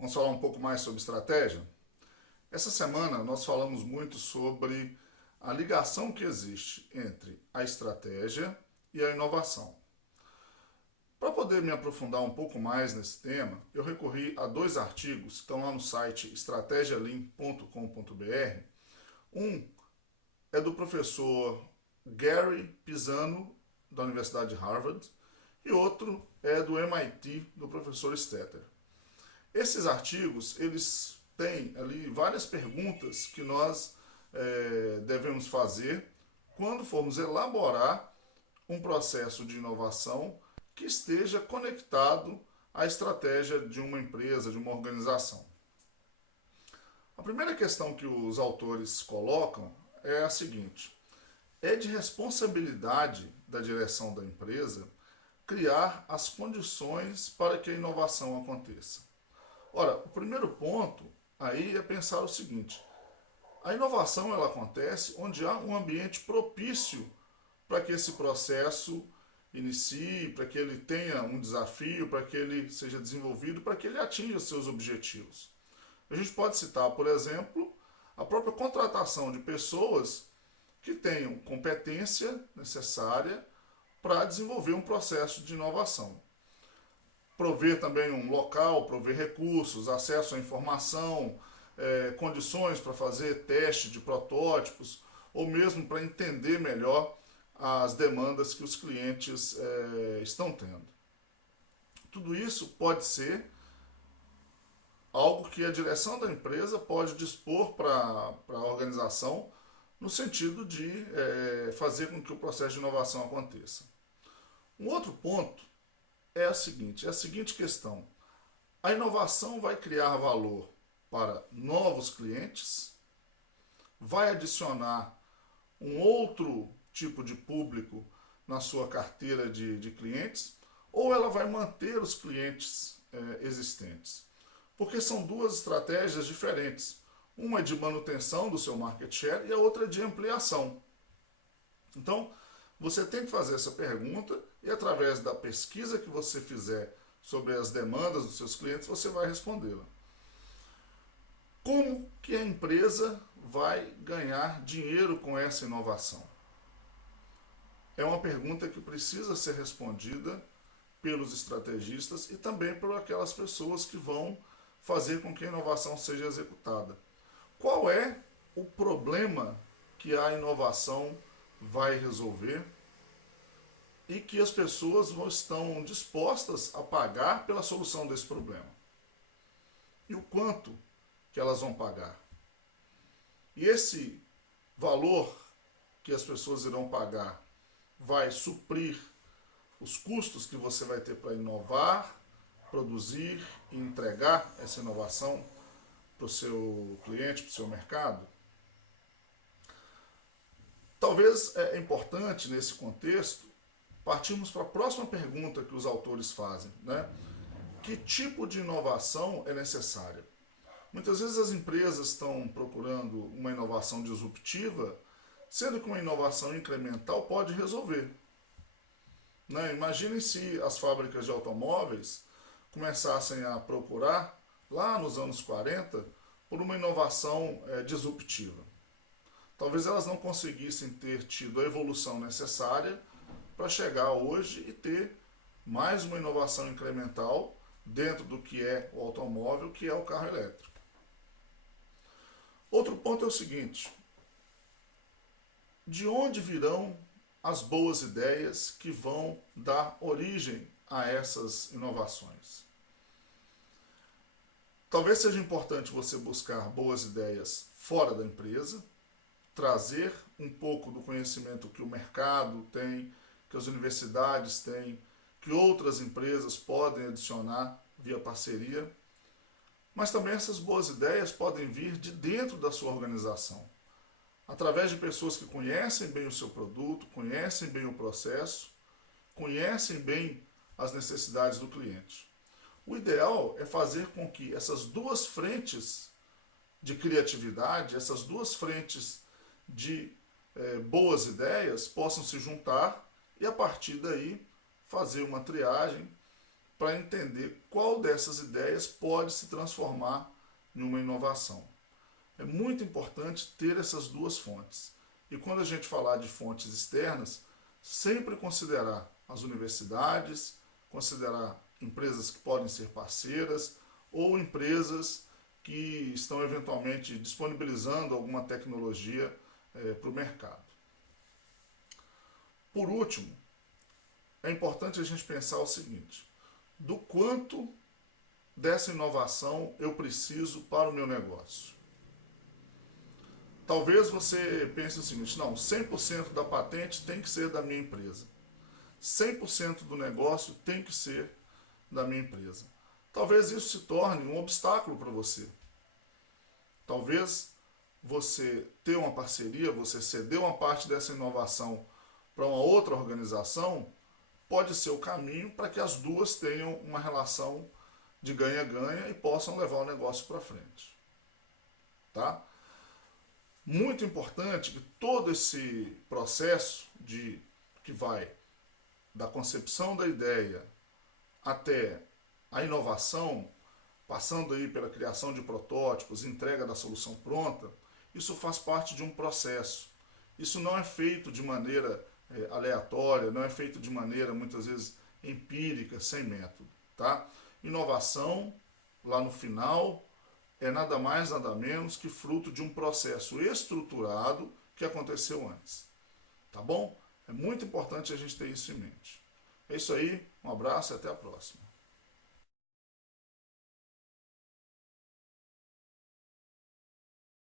Vamos falar um pouco mais sobre estratégia? Essa semana nós falamos muito sobre a ligação que existe entre a estratégia e a inovação. Para poder me aprofundar um pouco mais nesse tema, eu recorri a dois artigos que estão lá no site estrategialean.com.br. Um é do professor Gary Pisano, da Universidade de Harvard, e outro é do MIT, do professor Stetter. Esses artigos, eles têm ali várias perguntas que nós devemos fazer quando formos elaborar um processo de inovação que esteja conectado à estratégia de uma empresa, de uma organização. A primeira questão que os autores colocam é a seguinte: é de responsabilidade da direção da empresa criar as condições para que a inovação aconteça. Ora, o primeiro ponto aí é pensar o seguinte: a inovação ela acontece onde há um ambiente propício para que esse processo inicie, para que ele tenha um desafio, para que ele seja desenvolvido, para que ele atinja seus objetivos. A gente pode citar, por exemplo, a própria contratação de pessoas que tenham competência necessária para desenvolver um processo de inovação. Prover também um local, prover recursos, acesso à informação, condições para fazer teste de protótipos, ou mesmo para entender melhor as demandas que os clientes estão tendo. Tudo isso pode ser algo que a direção da empresa pode dispor para a organização no sentido de fazer com que o processo de inovação aconteça. Um outro ponto é a seguinte questão: a inovação vai criar valor para novos clientes, vai adicionar um outro tipo de público na sua carteira de clientes, ou ela vai manter os clientes existentes? Porque são duas estratégias diferentes. Uma é de manutenção do seu market share e a outra é de ampliação. Então, você tem que fazer essa pergunta e através da pesquisa que você fizer sobre as demandas dos seus clientes, você vai respondê-la. Como que a empresa vai ganhar dinheiro com essa inovação? É uma pergunta que precisa ser respondida pelos estrategistas e também por aquelas pessoas que vão fazer com que a inovação seja executada. Qual é o problema que a inovação vai resolver e que as pessoas estão dispostas a pagar pela solução desse problema? E o quanto que elas vão pagar? E esse valor que as pessoas irão pagar vai suprir os custos que você vai ter para inovar, produzir e entregar essa inovação para o seu cliente, para o seu mercado? Talvez é importante, nesse contexto, partirmos para a próxima pergunta que os autores fazem, né? Que tipo de inovação é necessária? Muitas vezes as empresas estão procurando uma inovação disruptiva, sendo que uma inovação incremental pode resolver. Né? Imaginem se as fábricas de automóveis começassem a procurar, lá nos anos 40, por uma inovação disruptiva. Talvez elas não conseguissem ter tido a evolução necessária para chegar hoje e ter mais uma inovação incremental dentro do que é o automóvel, que é o carro elétrico. Outro ponto é o seguinte: de onde virão as boas ideias que vão dar origem a essas inovações? Talvez seja importante você buscar boas ideias fora da empresa, trazer um pouco do conhecimento que o mercado tem, que as universidades têm, que outras empresas podem adicionar via parceria. Mas também essas boas ideias podem vir de dentro da sua organização, através de pessoas que conhecem bem o seu produto, conhecem bem o processo, conhecem bem as necessidades do cliente. O ideal é fazer com que essas duas frentes de criatividade, essas duas frentes de boas ideias possam se juntar e a partir daí fazer uma triagem para entender qual dessas ideias pode se transformar em uma inovação. É muito importante ter essas duas fontes. E quando a gente falar de fontes externas, sempre considerar as universidades, considerar empresas que podem ser parceiras ou empresas que estão eventualmente disponibilizando alguma tecnologia para o mercado. Por último, é importante a gente pensar o seguinte: do quanto dessa inovação eu preciso para o meu negócio? Talvez você pense o seguinte: não, 100% da patente tem que ser da minha empresa. 100% do negócio tem que ser da minha empresa. Talvez isso se torne um obstáculo para você. Talvez você ter uma parceria, você ceder uma parte dessa inovação para uma outra organização, pode ser o caminho para que as duas tenham uma relação de ganha-ganha e possam levar o negócio para frente. Tá? Muito importante que todo esse processo que vai da concepção da ideia até a inovação, passando aí pela criação de protótipos, entrega da solução pronta, isso faz parte de um processo. Isso não é feito de maneira aleatória, não é feito de maneira muitas vezes empírica, sem método. Tá? Inovação, lá no final, é nada mais, nada menos que fruto de um processo estruturado que aconteceu antes. Tá bom? É muito importante a gente ter isso em mente. É isso aí, um abraço e até a próxima.